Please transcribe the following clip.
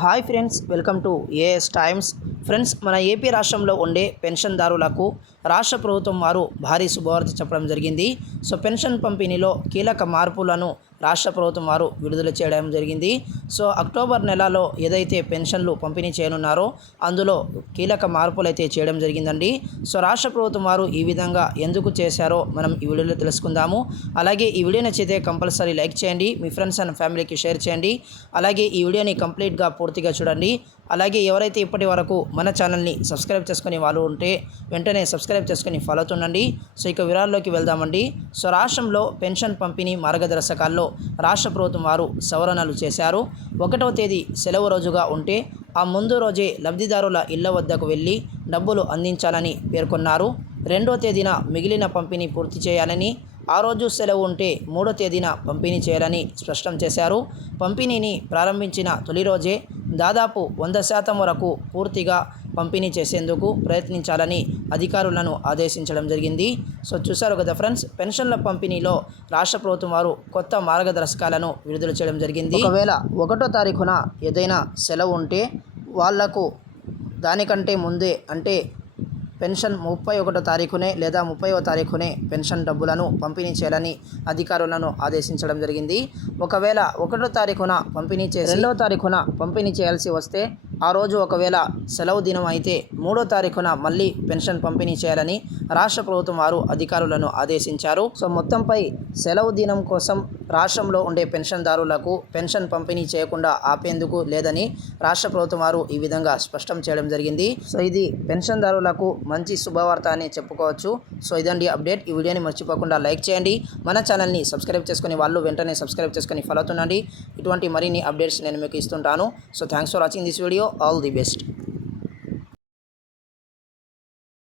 Hi friends welcome to AS Times friends మన AP రాష్ట్రంలో ఉండే పెన్షన్దారులకు రాష్ట్ర ప్రభుత్వం వారు భారీ శుభవార్త చెప్పడం జరిగింది. సో పెన్షన్ పంపిణీలో కీలక మార్పులను రాష్ట్ర ప్రభుత్వం వారు విడుదల చేయడం జరిగింది. సో అక్టోబర్ నెలలో ఏదైతే పెన్షన్లు పంపిణీ చేయనున్నారో అందులో కీలక మార్పులు అయితే చేయడం జరిగిందండి. సో రాష్ట్ర ప్రభుత్వం వారు ఈ విధంగా ఎందుకు చేశారో మనం ఈ వీడియోలో తెలుసుకుందాము. అలాగే ఈ వీడియో నచ్చితే కంపల్సరీ లైక్ చేయండి మీ ఫ్రెండ్స్ అండ్ ఫ్యామిలీకి షేర్ చేయండి. అలాగే ఈ వీడియోని కంప్లీట్గా పూర్తిగా చూడండి. అలాగే ఎవరైతే ఇప్పటి వరకు మన ఛానల్ని సబ్స్క్రైబ్ చేసుకునే వాళ్ళు ఉంటే వెంటనే సబ్స్క్రైబ్ చేసుకుని ఫాలో అవుతుండండి. సో ఇక వివరాల్లోకి వెళ్దామండి. సో రాష్ట్రంలో పెన్షన్ పంపిణీ మార్గదర్శకాల్లో రాష్ట్ర ప్రభుత్వం వారు సవరణలు చేశారు. ఒకటవ తేదీ సెలవు రోజుగా ఉంటే ఆ ముందు రోజే లబ్ధిదారుల ఇళ్ళ వద్దకు వెళ్ళి డబ్బులు అందించాలని పేర్కొన్నారు. రెండో తేదీన మిగిలిన పంపిణీ పూర్తి చేయాలని ఆ రోజు సెలవు ఉంటే మూడో తేదీన పంపిణీ చేయాలని స్పష్టం చేశారు. పంపిణీని ప్రారంభించిన తొలి రోజే దాదాపు వంద శాతం వరకు పూర్తిగా పంపిణీ చేసేందుకు ప్రయత్నించాలని అధికారులను ఆదేశించడం జరిగింది. సో చూశారు కదా ఫ్రెండ్స్ పెన్షన్ల పంపిణీలో రాష్ట్ర ప్రభుత్వం వారు కొత్త మార్గదర్శకాలను విడుదల చేయడం జరిగింది. ఒకవేళ ఒకటో తారీఖున ఏదైనా సెలవు ఉంటే వాళ్ళకు దానికంటే ముందే అంటే పెన్షన్ ముప్పై ఒకటో తారీఖునే లేదా ముప్పైవ తారీఖునే పెన్షన్ డబ్బులను పంపిణీ చేయాలని అధికారులను ఆదేశించడం జరిగింది. ఒకవేళ ఒకటో తారీఖున పంపిణీ చేసి రెండవ తారీఖున పంపిణీ చేయాల్సి వస్తే ఆ రోజు ఒకవేళ సెలవు దినం అయితే మూడో తారీఖున మళ్ళీ పెన్షన్ పంపిణీ చేయాలని రాష్ట్ర ప్రభుత్వం వారు అధికారులను ఆదేశించారు. సో మొత్తంపై సెలవు దినం కోసం రాష్ట్రంలో ఉండే పెన్షన్దారులకు పెన్షన్ పంపిణీ చేయకుండా ఆపేందుకు లేదని రాష్ట్ర ప్రభుత్వం వారు ఈ విధంగా స్పష్టం చేయడం జరిగింది. సో ఇది పెన్షన్దారులకు మంచి శుభవార్త అని చెప్పుకోవచ్చు. సో ఇదండి అప్డేట్. ఈ వీడియోని మర్చిపోకుండా లైక్ చేయండి. మన ఛానల్ని సబ్స్క్రైబ్ చేసుకుని వాళ్ళు వెంటనే సబ్స్క్రైబ్ చేసుకుని ఫాలో అవుతుండండి. ఇటువంటి మరిన్ని అప్డేట్స్ నేను మీకు ఇస్తుంటాను. So thanks for watching this video. all the best.